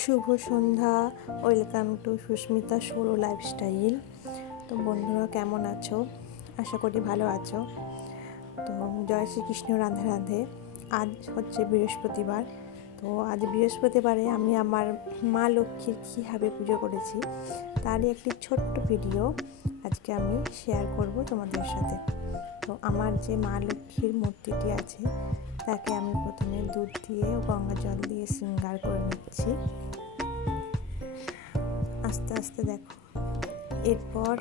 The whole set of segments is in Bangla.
শুভ সন্ধ্যা। Welcome to Susmita Saur lifestyle. তো বন্ধুরা কেমন আছো? আশা করি ভালো আছো। তো জয় শ্রীকৃষ্ণ, রাধে রাধে। আজ হচ্ছে বৃহস্পতিবার। তো আজ বৃহস্পতিবারে আমি আমার মা লক্ষ্মীর কীভাবে পুজো করেছি তারই একটি ছোট্ট ভিডিও আজকে আমি শেয়ার করব তোমাদের সাথে। তো আমার যে মা লক্ষ্মীর মূর্তিটি আছে তাকে আমি প্রথমে দুধ দিয়ে ও গঙ্গা জল দিয়ে শৃঙ্গার করে নিচ্ছি। আস্তে আস্তে দেখো। এরপর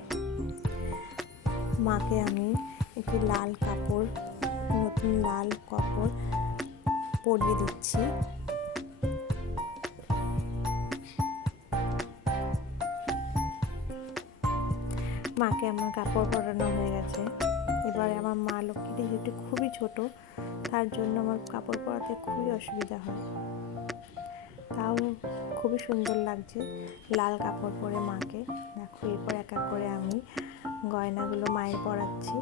মাকে আমি একটি লাল কাপড়, নতুন লাল কাপড় পরিয়ে দিচ্ছি। মাকে আমার কাপড় পরানো হয়ে গেছে। এবারে আমার মা লক্ষ্মীটি যেহেতু খুবই ছোট, তার জন্য আমার কাপড় পরাতে খুবই অসুবিধা হয়। তাও খুবই সুন্দর লাগছে লাল কাপড় পরে মাকে। দেখো, এরপর এক এক করে আমি গয়নাগুলো মায়ের পরাচ্ছি।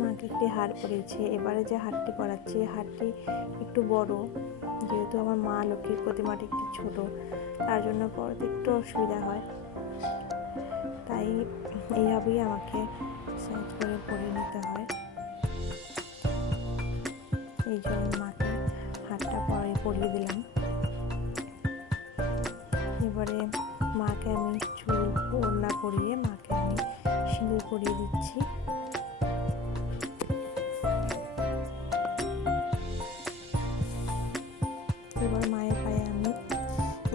মাকে একটি হার পরিয়েছি। এবারে যে হারটি পরাচ্ছি, হারটি একটু বড়, যেহেতু আমার মা লক্ষ্মীর প্রতিমাটি একটু ছোট, তার জন্য পরাতে একটু অসুবিধা হয়। তাই এইভাবেই আমাকে সাইজ করে পরিয়ে নিতে হয়। এই জন্য মাকে হারটা পরিয়ে দিলাম। এবারে মাকে আমি চুল ওড়না পরিয়ে মাকে আমি সিঁদুর পরিয়ে দিচ্ছি। এবার মায়ের পায়ে আমি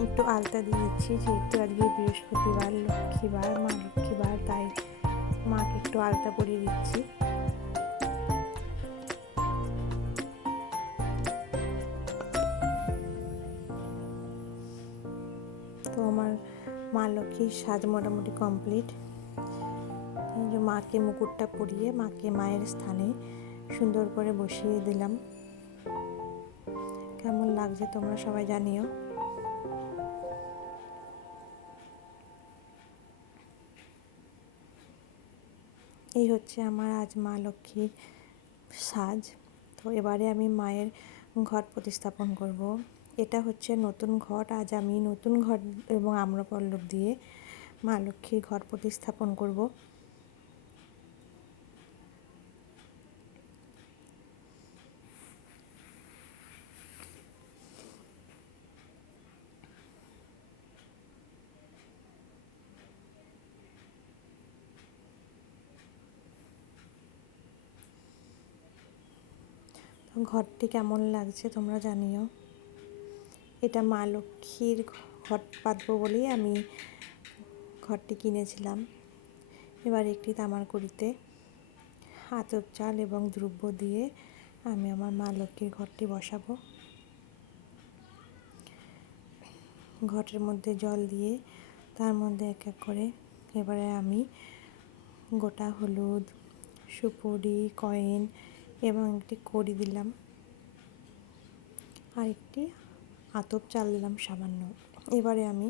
একটু আলতা দিয়ে দিচ্ছি, যেহেতু আজকে বৃহস্পতিবার, লক্ষ্মীবার, মা লক্ষ্মীবার, তাই মাকে একটু আলতা পরিয়ে দিচ্ছি। তো আমার মা লক্ষ্মীর সাজ মোটামুটি কমপ্লিট। মাকে মুকুটটা পরিয়ে মাকে মায়ের স্থানে সুন্দর করে বসিয়ে দিলাম। কেমন লাগছে তোমরা সবাই জানিও। এই হচ্ছে আমার আজ মা লক্ষ্মীর সাজ। তো এবারে আমি মায়ের ঘট প্রতিস্থাপন করব। এটা হচ্ছে নতুন ঘট। আজ আমি নতুন ঘট এবং আম্রপল্লব দিয়ে মা লক্ষ্মীর ঘট প্রতিস্থাপন করব। ঘরটি কেমন লাগছে তোমরা জানিও। এটা মা লক্ষ্মীর ঘট পাতবো বলেই আমি ঘরটি কিনেছিলাম। এবার একটি তামার কড়িতে আতপ চাল এবং দ্রব্য দিয়ে আমি আমার মা লক্ষ্মীর ঘরটি বসাবো। ঘটের মধ্যে জল দিয়ে তার মধ্যে এক এক করে এবারে আমি গোটা হলুদ, সুপুরি, কয়েন এবং একটি কড়ি দিলাম, আর একটি আতপ চাল দিলাম সামান্য। এবারে আমি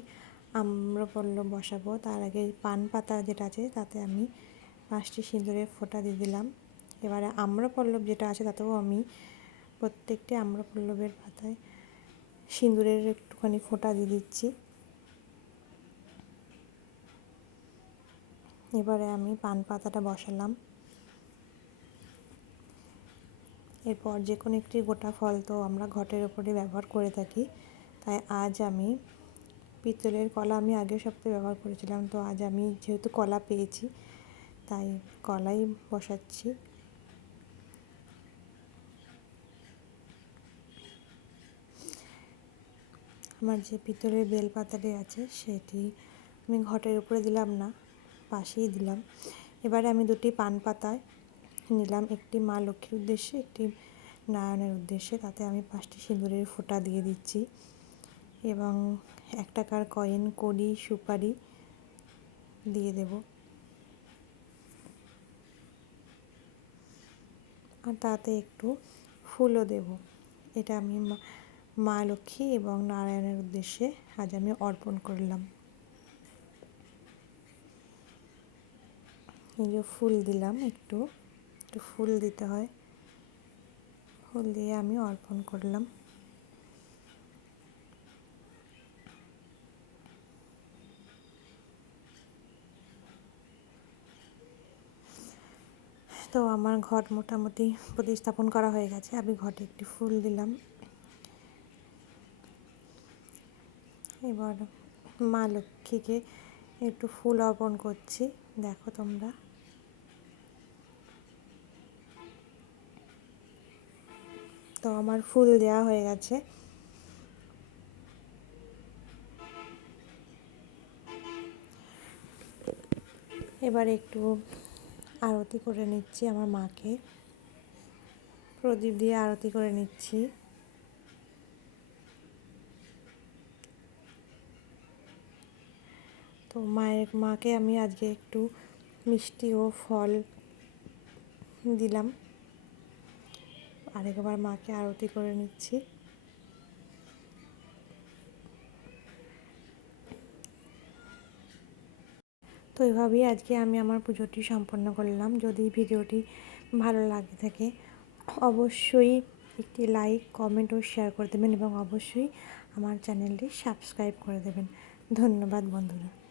আম্রপল্লব বসাবো। তার আগে পান পাতা যেটা আছে তাতে আমি 5টি সিঁদুরের ফোঁটা দিয়ে দিলাম। এবারে আম্রপল্লব যেটা আছে তাতেও আমি প্রত্যেকটি আম্রপল্লবের পাতায় সিঁদুরের একটুখানি ফোঁটা দিয়ে দিচ্ছি। এবারে আমি পান পাতাটা বসালাম। এরপর যে কোনো একটি গোটা ফল তো আমরা ঘটের ওপরে ব্যবহার করে থাকি, তাই আজ আমি পিতলের কলা আমি আগের সপ্তাহে ব্যবহার করেছিলাম। তো আজ আমি যেহেতু কলা পেয়েছি তাই কলাই বসাচ্ছি। আমার যে পিতলের বেলপাতাটি আছে সেটি আমি ঘটের উপরে দিলাম না, পাশেই দিলাম। এবারে আমি 2টি পান পাতায় নিলাম, একটি মা লক্ষ্মীর উদ্দেশ্যে, একটি নারায়ণের উদ্দেশ্যে। তাতে আমি 5টি সিঁদুরের ফোঁটা দিয়ে দিচ্ছি এবং 1 টাকার কয়েন, কড়ি, সুপারি দিয়ে দেব। আর তাতে একটু ফুলও দেব। এটা আমি মা লক্ষ্মী এবং নারায়ণের উদ্দেশ্যে আজ আমি অর্পণ করলাম। এই যে ফুল দিলাম, একটু ফুল দিতে হয়। ফুল দিয়ে আমি অর্পণ করলাম। তো আমার ঘট মোটামুটি প্রতিস্থাপন করা হয়ে গেছে। আমি ঘটে একটি ফুল দিলাম। এবার মা লক্ষ্মীকে একটু ফুল অর্পণ করছি, দেখো তোমরা। তো আমার ফুল দেওয়া হয়ে গেছে। এবার একটু আরতি করে নিচ্ছি, আমার মাকে প্রদীপ দিয়ে আরতি করে নিচ্ছি। তো মাকে আমি আজকে একটু মিষ্টি ও ফল দিলাম। আরেকবার মাকে আরতি করে নিচ্ছি। তো এভাবেই আজকে আমি আমার পুজোটি সম্পন্ন করলাম। যদি ভিডিওটি ভালো লাগে থাকে অবশ্যই একটি লাইক, কমেন্ট ও শেয়ার করে দেবেন এবং অবশ্যই আমার চ্যানেলটি সাবস্ক্রাইব করে দেবেন। ধন্যবাদ বন্ধুরা।